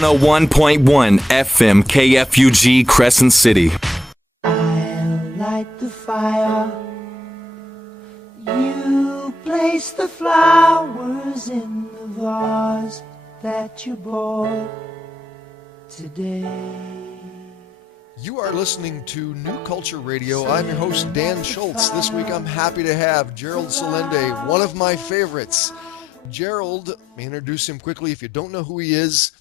101.1 FM KFUG Crescent City. I'll light the fire. You place the flowers in the vase that you bought today. You are listening to New Culture Radio. I'm your host, Dan Schultz. This week I'm happy to have Gerald Celente, one of my favorites. Gerald, let me introduce him quickly if you don't know who he is.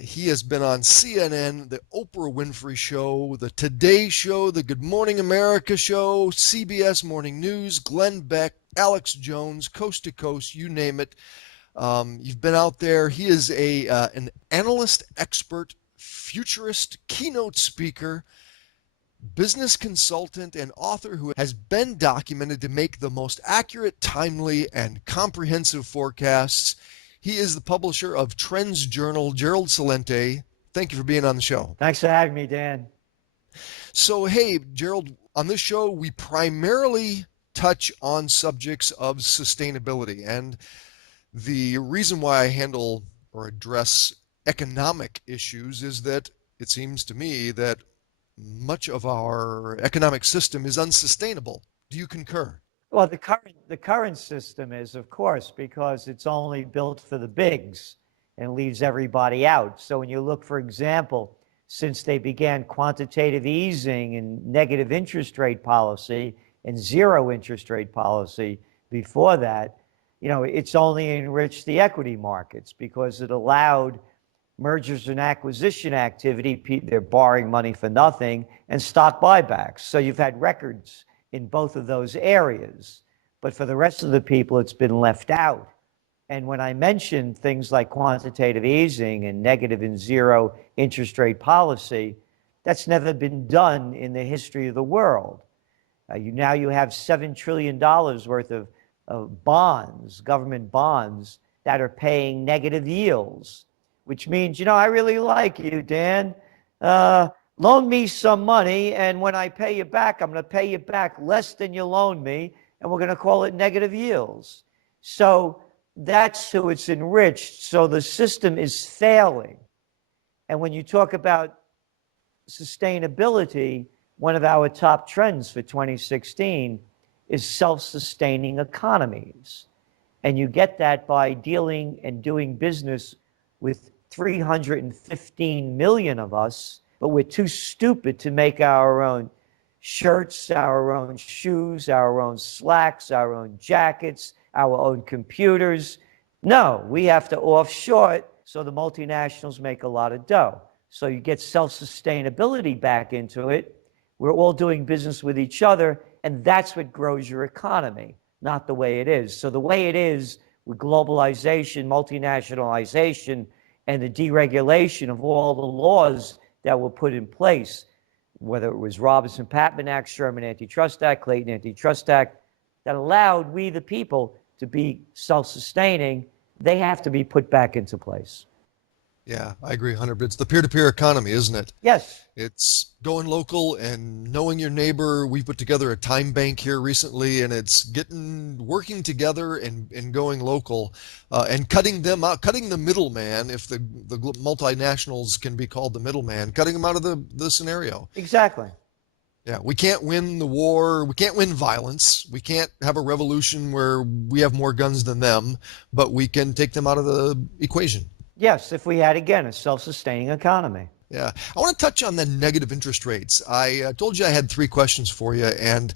He has been on CNN, the Oprah Winfrey Show, the Today Show, the Good Morning America Show, CBS Morning News, Glenn Beck, Alex Jones, Coast to Coast, you name it. You've been out there. He is an analyst, expert, futurist, keynote speaker, business consultant, and author who has been documented to make the most accurate, timely, and comprehensive forecasts. He is the publisher of Trends Journal. Gerald Celente, thank you for being on the show. Thanks for having me, Dan. So, hey, Gerald, on this show, we primarily touch on subjects of sustainability. And the reason why I handle or address economic issues is that it seems to me that much of our economic system is unsustainable. Do you concur? Well, the current system is, of course, because it's only built for the bigs and leaves everybody out. So when you look, for example, since they began quantitative easing and negative interest rate policy and zero interest rate policy before that, it's only enriched the equity markets because it allowed mergers and acquisition activity, they're borrowing money for nothing, and stock buybacks. So you've had records in both of those areas. But for the rest of the people, it's been left out. And when I mentioned things like quantitative easing and negative and zero interest rate policy, that's never been done in the history of the world. Now you have $7 trillion worth of bonds, government bonds, that are paying negative yields, which means, I really like you, Dan. Loan me some money, and when I pay you back, I'm going to pay you back less than you loaned me, and we're going to call it negative yields. So that's who it's enriched. So the system is failing. And when you talk about sustainability, one of our top trends for 2016 is self-sustaining economies. And you get that by dealing and doing business with 315 million of us, but we're too stupid to make our own shirts, our own shoes, our own slacks, our own jackets, our own computers. No, we have to offshore it so the multinationals make a lot of dough. So you get self-sustainability back into it. We're all doing business with each other, and that's what grows your economy, not the way it is. So the way it is with globalization, multinationalization, and the deregulation of all the laws that were put in place, whether it was Robinson-Patman Act, Sherman Antitrust Act, Clayton Antitrust Act, that allowed we, the people, to be self-sustaining, they have to be put back into place. Yeah, I agree 100%. It's the peer-to-peer economy, isn't it? Yes. It's going local and knowing your neighbor. We put together a time bank here recently, and it's working together and going local and cutting them out, cutting the middleman, if the multinationals can be called the middleman, cutting them out of the scenario. Exactly. Yeah, we can't win the war. We can't win violence. We can't have a revolution where we have more guns than them, but we can take them out of the equation. Yes, if we had, again, a self-sustaining economy. Yeah. I want to touch on the negative interest rates. I told you I had 3 questions for you. And,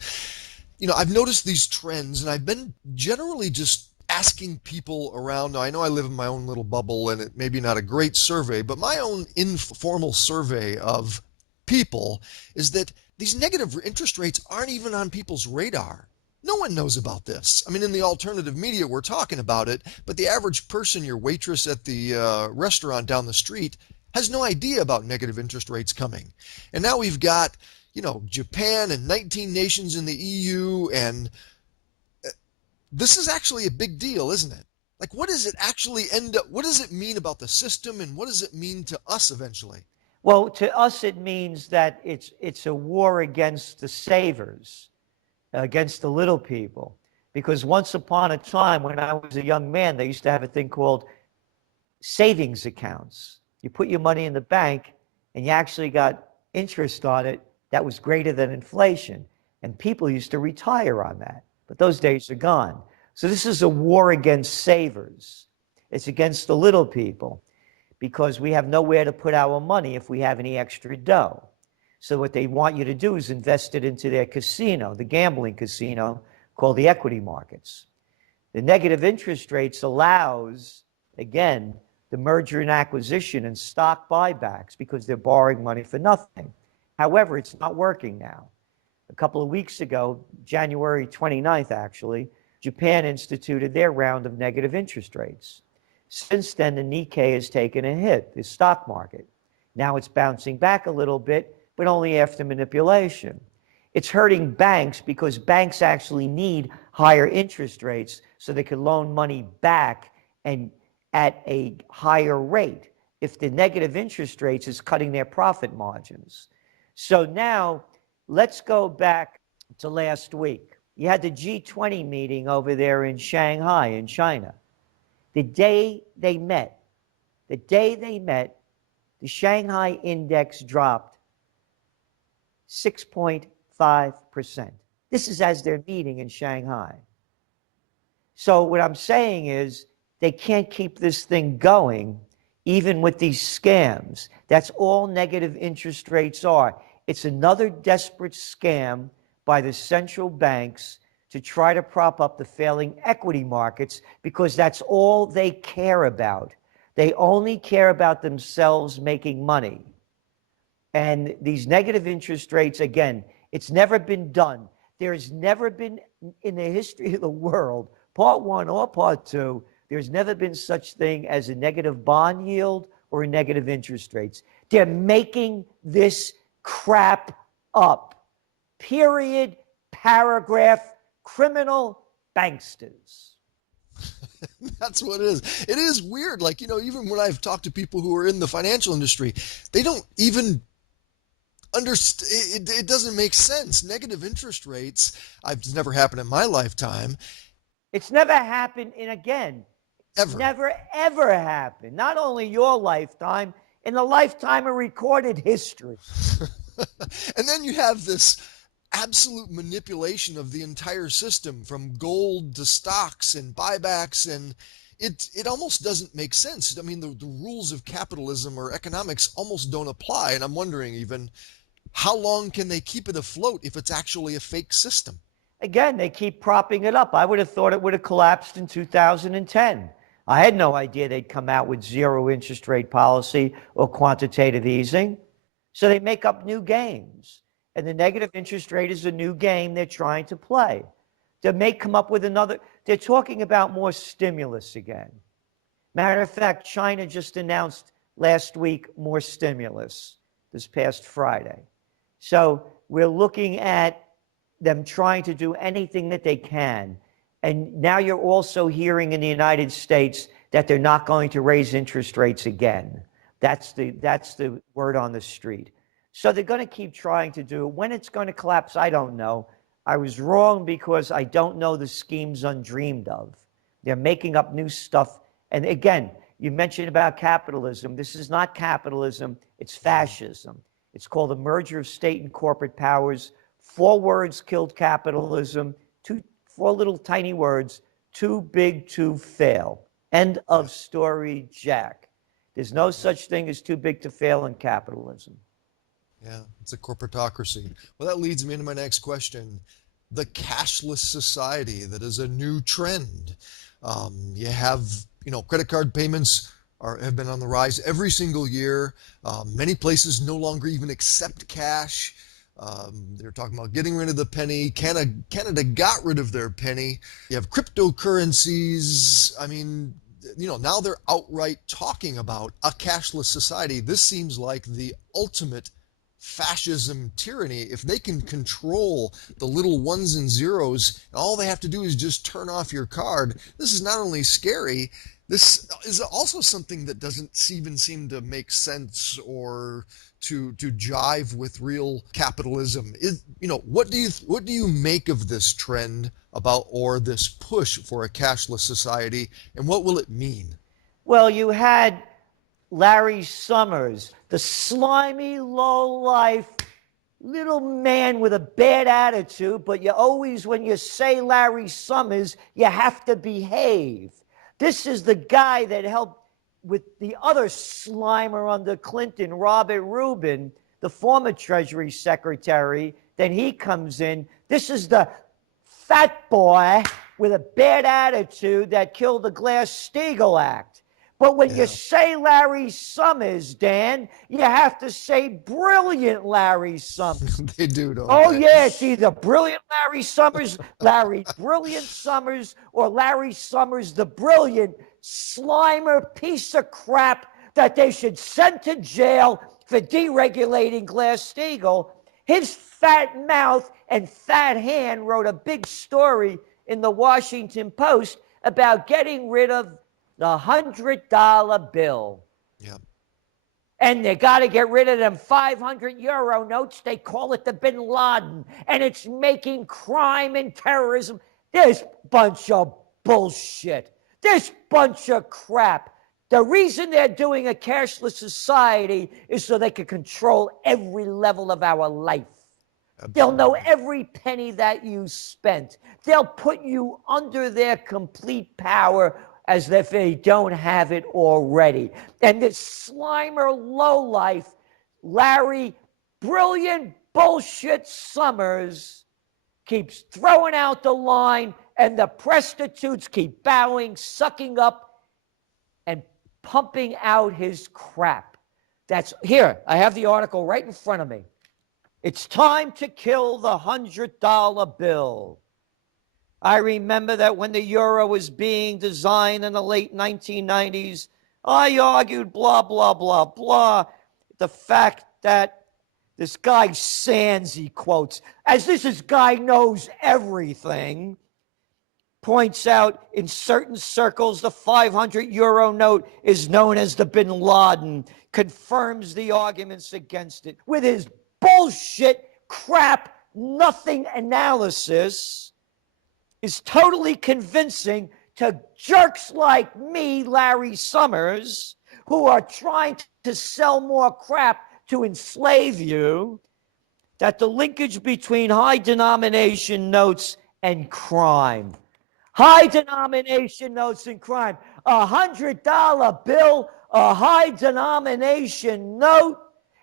I've noticed these trends, and I've been generally just asking people around. Now, I know I live in my own little bubble, and it may be not a great survey, but my own informal survey of people is that these negative interest rates aren't even on people's radar. No one knows about this. I mean, in the alternative media, we're talking about it, but the average person, your waitress at the restaurant down the street, has no idea about negative interest rates coming. And now we've got, Japan and 19 nations in the EU, and this is actually a big deal, isn't it? Like, what does it actually what does it mean about the system, and what does it mean to us eventually? Well, to us, it means that it's a war against the savers, against the little people. Because once upon a time, when I was a young man, they used to have a thing called savings accounts. You put your money in the bank and you actually got interest on it that was greater than inflation. And people used to retire on that. But those days are gone. So this is a war against savers. It's against the little people because we have nowhere to put our money if we have any extra dough. So what they want you to do is invest it into their casino, the gambling casino called the equity markets. The negative interest rates allows, again, the merger and acquisition and stock buybacks because they're borrowing money for nothing. However, it's not working now. A couple of weeks ago, January 29th actually, Japan instituted their round of negative interest rates. Since then, the Nikkei has taken a hit, the stock market. Now it's bouncing back a little bit, but only after manipulation. It's hurting banks because banks actually need higher interest rates so they can loan money back and at a higher rate if the negative interest rates is cutting their profit margins. So now let's go back to last week. You had the G20 meeting over there in Shanghai in China. The day they met, the Shanghai index dropped 6.5%. This is as they're meeting in Shanghai. So what I'm saying is they can't keep this thing going even with these scams. That's all negative interest rates are. It's another desperate scam by the central banks to try to prop up the failing equity markets because that's all they care about. They only care about themselves making money. And these negative interest rates, again, it's never been done. There's never been in the history of the world, part one or part two, there's never been such thing as a negative bond yield or a negative interest rates. They're making this crap up. Period, paragraph, criminal banksters. That's what it is. It is weird. Like, even when I've talked to people who are in the financial industry, they don't even understand. It doesn't make sense. Negative interest rates, it's never happened in my lifetime. It's never happened Ever. Never, ever happened. Not only your lifetime, in the lifetime of recorded history. And then you have this absolute manipulation of the entire system from gold to stocks and buybacks, and it almost doesn't make sense. I mean, the rules of capitalism or economics almost don't apply, and I'm wondering even how long can they keep it afloat if it's actually a fake system? Again, they keep propping it up. I would have thought it would have collapsed in 2010. I had no idea they'd come out with zero interest rate policy or quantitative easing. So they make up new games. And the negative interest rate is a new game they're trying to play. They may come up with another. They're talking about more stimulus again. Matter of fact, China just announced last week more stimulus this past Friday. So we're looking at them trying to do anything that they can. And now you're also hearing in the United States that they're not going to raise interest rates again. That's the word on the street. So they're going to keep trying to do it. When it's going to collapse, I don't know. I was wrong because I don't know the schemes undreamed of. They're making up new stuff. And again, you mentioned about capitalism. This is not capitalism. It's fascism. It's called the merger of state and corporate powers. 4 words killed capitalism. 4 little tiny words. Too big to fail. End of story, Jack. There's no such thing as too big to fail in capitalism. Yeah, it's a corporatocracy. Well, that leads me into my next question. The cashless society that is a new trend. You have, credit card payments have been on the rise every single year. Many places no longer even accept cash. They're talking about getting rid of the penny. Canada got rid of their penny. You have cryptocurrencies. I mean, now they're outright talking about a cashless society. This seems like the ultimate fascism tyranny. If they can control the little ones and zeros, and all they have to do is just turn off your card, this is not only scary, this is also something that doesn't even seem to make sense or to jive with real capitalism. What do you make of this trend or this push for a cashless society, and what will it mean? Well, you had Larry Summers, the slimy, low-life little man with a bad attitude, but you always, when you say Larry Summers, you have to behave. This is the guy that helped with the other Slimer under Clinton, Robert Rubin, the former Treasury Secretary. Then he comes in. This is the fat boy with a bad attitude that killed the Glass-Steagall Act. But when you say Larry Summers, Dan, you have to say brilliant Larry Summers. They do, don't Oh, they? yeah, it's either brilliant Larry Summers, Larry Brilliant Summers, or Larry Summers, the brilliant Slimer piece of crap that they should send to jail for deregulating Glass-Steagall. His fat mouth and fat hand wrote a big story in the Washington Post about getting rid of the $100 bill. Yep. And they got to get rid of them 500 euro notes. They call it the Bin Laden. And it's making crime and terrorism. This bunch of bullshit. This bunch of crap. The reason they're doing a cashless society is so they can control every level of our life. Absolutely. They'll know every penny that you spent. They'll put you under their complete power as if they don't have it already. And this Slimer lowlife, Larry Brilliant Bullshit Summers, keeps throwing out the line, and the prostitutes keep bowing, sucking up, and pumping out his crap. That's here. I have the article right in front of me. It's time to kill the $100 bill. I remember that when the euro was being designed in the late 1990s, I argued blah, blah, blah, blah. The fact that this guy Sands, he quotes, as this guy knows everything, points out in certain circles the 500 euro note is known as the Bin Laden, confirms the arguments against it with his bullshit, crap, nothing analysis. Is totally convincing to jerks like me, Larry Summers, who are trying to sell more crap to enslave you, that the linkage between high denomination notes and crime. High denomination notes and crime. $100 bill, a high denomination note.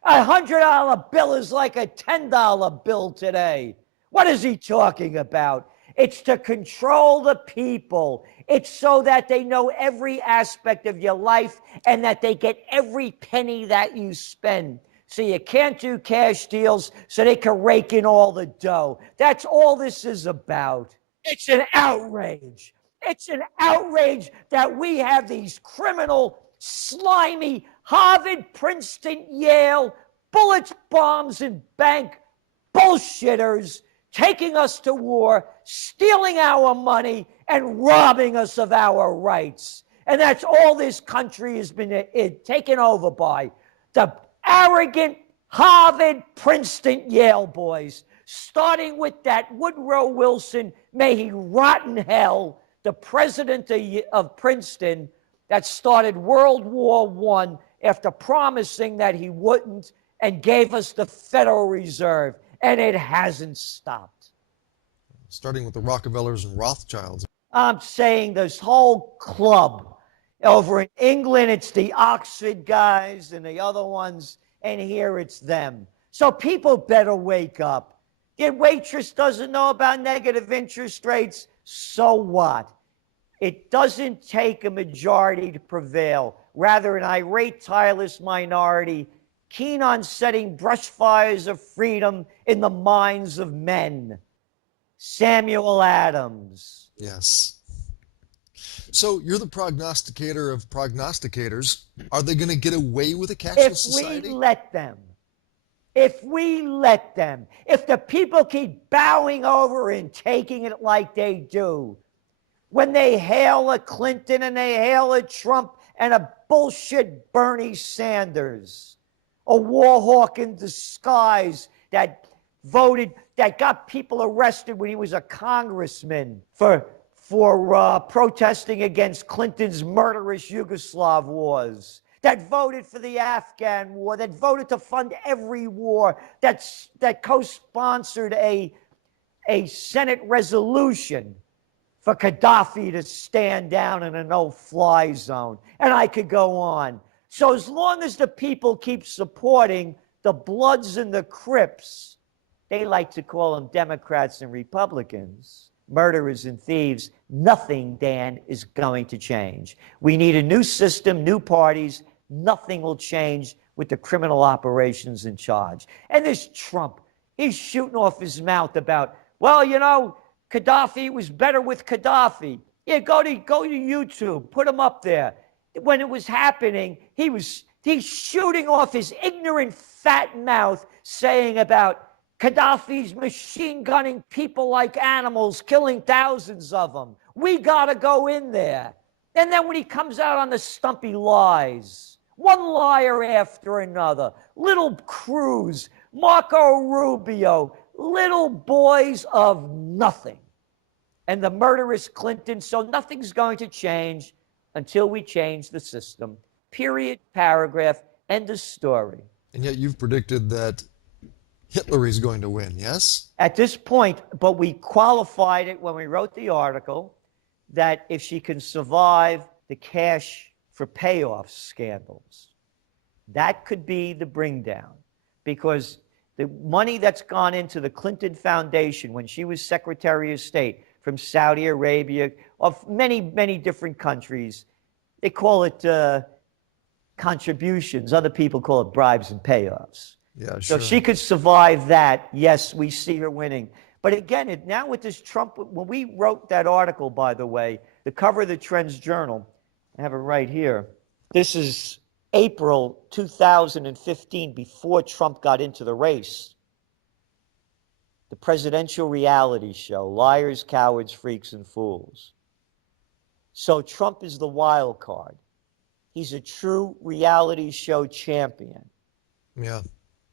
$100 bill is like a $10 bill today. What is he talking about? It's to control the people. It's so that they know every aspect of your life and that they get every penny that you spend. So you can't do cash deals so they can rake in all the dough. That's all this is about. It's an outrage. It's an outrage that we have these criminal, slimy, Harvard, Princeton, Yale, bullets, bombs, and bank bullshitters taking us to war, stealing our money, and robbing us of our rights. And that's all this country has been taken over by. The arrogant Harvard, Princeton, Yale boys, starting with that Woodrow Wilson, may he rot in hell, the president of Princeton that started World War I after promising that he wouldn't and gave us the Federal Reserve. And it hasn't stopped. Starting with the Rockefellers and Rothschilds. I'm saying this whole club. Over in England, it's the Oxford guys and the other ones, and here it's them. So people better wake up. Your waitress doesn't know about negative interest rates, so what? It doesn't take a majority to prevail. Rather, an irate, tireless minority keen on setting brush fires of freedom in the minds of men. Samuel Adams. Yes. So you're the prognosticator of prognosticators. Are they going to get away with a cashless society? If we let them. If we let them. If the people keep bowing over and taking it like they do. When they hail a Clinton and they hail a Trump and a bullshit Bernie Sanders. A war hawk in disguise that voted, that got people arrested when he was a congressman for protesting against Clinton's murderous Yugoslav wars. that voted for the Afghan war, that voted to fund every war, that co-sponsored a Senate resolution for Gaddafi to stand down in a no-fly zone. And I could go on. So as long as the people keep supporting the Bloods and the Crips, they like to call them Democrats and Republicans, murderers and thieves, nothing, Dan, is going to change. We need a new system, new parties. Nothing will change with the criminal operations in charge. And this Trump, he's shooting off his mouth about, well, you know, Gaddafi was better with Gaddafi. Yeah, go to YouTube, put him up there. When it was happening, he's shooting off his ignorant fat mouth saying about Gaddafi's machine gunning people like animals, killing thousands of them. We got to go in there. And then when he comes out on the stump, he lies. One liar after another. Little Cruz, Marco Rubio, little boys of nothing. And the murderous Clinton. So nothing's going to change until we change the system. Period, paragraph, end of story. And yet you've predicted that Hitler is going to win, yes? At this point, but we qualified it when we wrote the article that if she can survive the cash for payoff scandals, that could be the bring down. Because the money that's gone into the Clinton Foundation when she was Secretary of State from Saudi Arabia, of many, many different countries, they call it contributions. Other people call it bribes and payoffs. Yeah, sure. So if she could survive that, yes, we see her winning. But again, now with this Trump, when we wrote that article, by the way, the cover of the Trends Journal, I have it right here. This is April 2015, before Trump got into the race. The presidential reality show, Liars, Cowards, Freaks, and Fools. So Trump is the wild card. He's a true reality show champion. Yeah.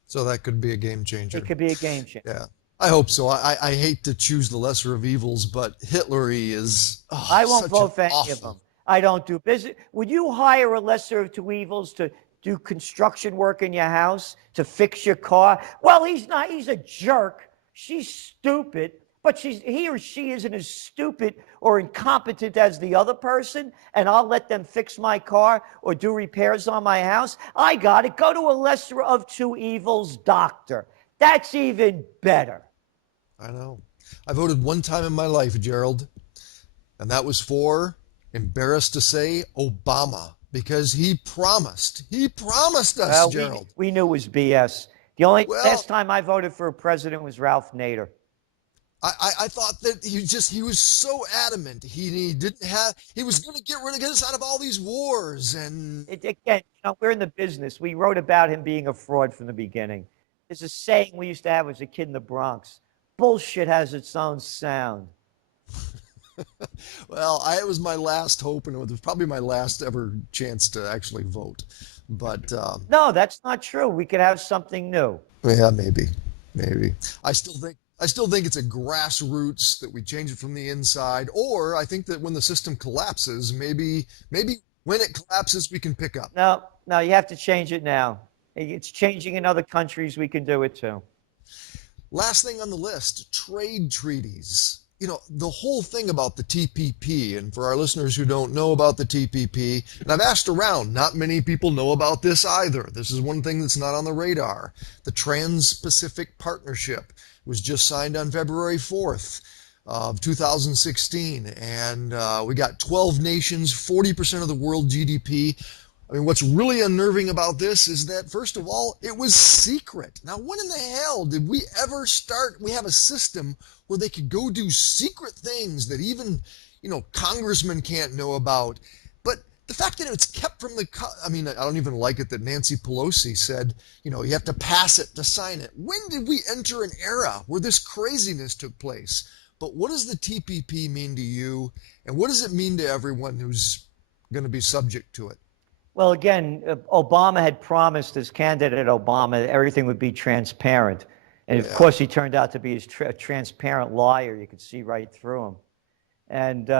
So that could be a game changer. It could be a game changer. Yeah. I hope so. I hate to choose the lesser of evils, but Hitlery is I won't vote for any of them. I don't do business. Would you hire a lesser of two evils to do construction work in your house, to fix your car? Well, he's not. He's a jerk. She's stupid, but he or she isn't as stupid or incompetent as the other person, and I'll let them fix my car or do repairs on my house. I got it. Go to a lesser of two evils doctor. That's even better. I know. I voted one time in my life, Gerald, and that was for, embarrassed to say, Obama, because he promised us, Gerald. We knew it was BS. The last time I voted for a president was Ralph Nader. I thought that he was so adamant. He was going to get us out of all these wars. And again, we're in the business. We wrote about him being a fraud from the beginning. There's a saying we used to have as a kid in the Bronx: bullshit has its own sound. Well, it was my last hope, and it was probably my last ever chance to actually vote. But no, that's not true. We could have something new. Yeah, maybe. I still think it's a grassroots, that we change it from the inside. Or I think that when the system collapses, maybe when it collapses, we can pick up. No, you have to change it now. It's changing in other countries. We can do it too. Last thing on the list, trade treaties. The whole thing about the TPP, and for our listeners who don't know about the TPP, and I've asked around, not many people know about this either. This is one thing that's not on the radar. The Trans-Pacific Partnership was just signed on February 4th of 2016, and we got 12 nations, 40% of the world GDP. I mean, what's really unnerving about this is that, first of all, it was secret. Now, when in the hell did we ever we have a system where they could go do secret things that even, congressmen can't know about? But the fact that it's kept from I don't even like it that Nancy Pelosi said, you have to pass it to sign it. When did we enter an era where this craziness took place? But what does the TPP mean to you? And what does it mean to everyone who's going to be subject to it? Well, again, Obama had promised, as candidate Obama, that everything would be transparent. And of course, he turned out to be a transparent liar. You could see right through him. And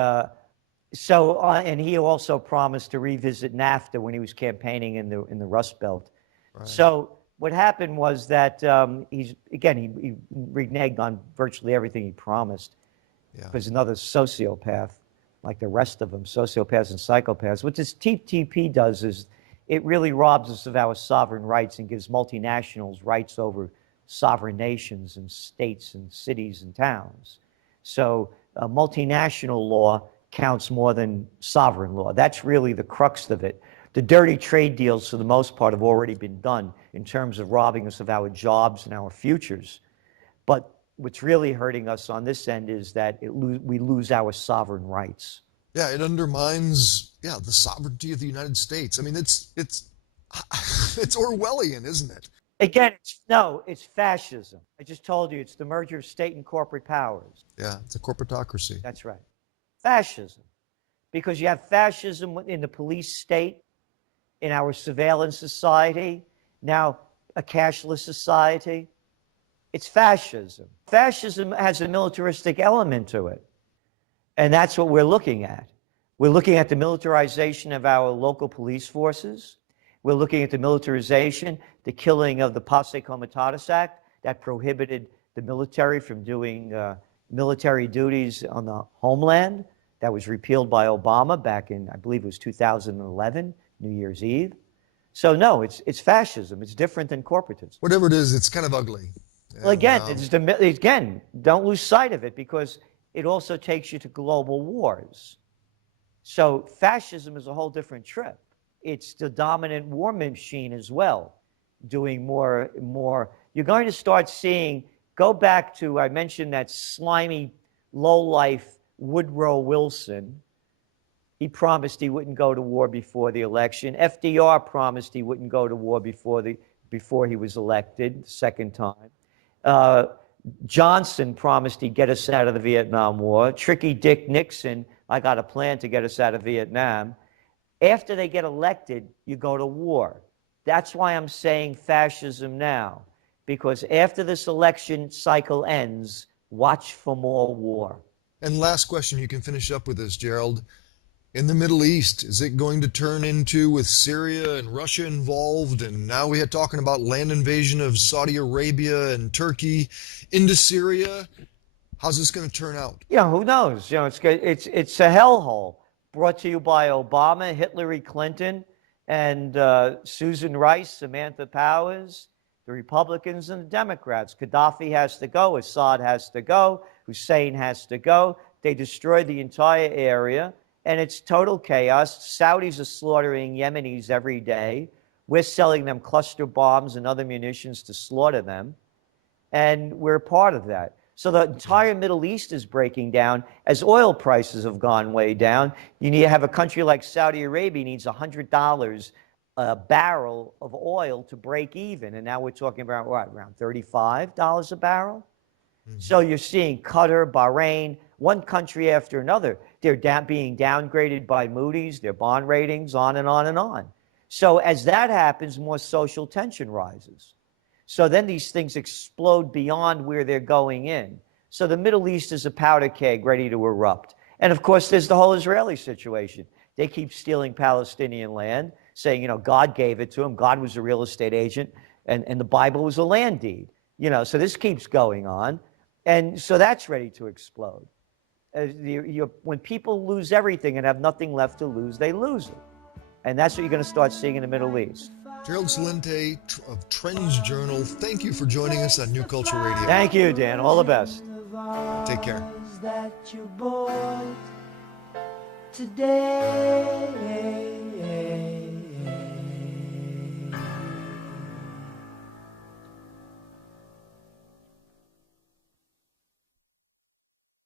So, and he also promised to revisit NAFTA when he was campaigning in the Rust Belt. Right. So what happened was that he reneged on virtually everything he promised. Yeah. Because another sociopath, like the rest of them, sociopaths and psychopaths. What this TTP does is it really robs us of our sovereign rights and gives multinationals rights over sovereign nations and states and cities and towns. So multinational law counts more than sovereign law. That's really the crux of it. The dirty trade deals, for the most part, have already been done in terms of robbing us of our jobs and our futures. But what's really hurting us on this end is that we lose our sovereign rights. Yeah, it undermines the sovereignty of the United States. I mean, it's it's Orwellian, isn't it? Again, it's fascism. I just told you it's the merger of state and corporate powers. Yeah, it's a corporatocracy. That's right. Fascism. Because you have fascism in the police state, in our surveillance society, now a cashless society. It's fascism. Fascism has a militaristic element to it. And that's what we're looking at. We're looking at the militarization of our local police forces. We're looking at the militarization, the killing of the Posse Comitatus Act that prohibited the military from doing military duties on the homeland. That was repealed by Obama back in, I believe it was 2011, New Year's Eve. So no, it's fascism. It's different than corporatism. Whatever it is, it's kind of ugly. Well, again, don't lose sight of it because it also takes you to global wars. So fascism is a whole different trip. It's the dominant war machine as well, doing more. You're going to start seeing, go back to, I mentioned that slimy, lowlife Woodrow Wilson. He promised he wouldn't go to war before the election. FDR promised he wouldn't go to war before he was elected the second time. Johnson promised he'd get us out of the Vietnam War. Tricky Dick Nixon, I got a plan to get us out of Vietnam. After they get elected, you go to war. That's why I'm saying fascism now, because after this election cycle ends, watch for more war. And last question, you can finish up with this, Gerald. In the Middle East, is it going to turn into, with Syria and Russia involved, and now we had talking about land invasion of Saudi Arabia and Turkey into Syria? How's this going to turn out? Yeah, who knows? You know, it's a hellhole. Brought to you by Obama, Hillary Clinton, and Susan Rice, Samantha Powers, the Republicans and the Democrats. Gaddafi has to go. Assad has to go. Hussein has to go. They destroyed the entire area, and it's total chaos. Saudis are slaughtering Yemenis every day. We're selling them cluster bombs and other munitions to slaughter them, and we're part of that. So the entire Middle East is breaking down as oil prices have gone way down. You need to have a country like Saudi Arabia needs $100 a barrel of oil to break even. And now we're talking about, what, around $35 a barrel? Mm-hmm. So you're seeing Qatar, Bahrain, one country after another. They're being downgraded by Moody's, their bond ratings, on and on and on. So as that happens, more social tension rises. So then these things explode beyond where they're going in. So the Middle East is a powder keg ready to erupt. And of course, there's the whole Israeli situation. They keep stealing Palestinian land, saying, you know, God gave it to them. God was a real estate agent, and the Bible was a land deed. You know, so this keeps going on. And so that's ready to explode. When people lose everything and have nothing left to lose, they lose it. And that's what you're going to start seeing in the Middle East. Gerald Celente of Trends Journal, thank you for joining us on New Culture Radio. Thank you, Dan. All the best. Take care. That you bought today.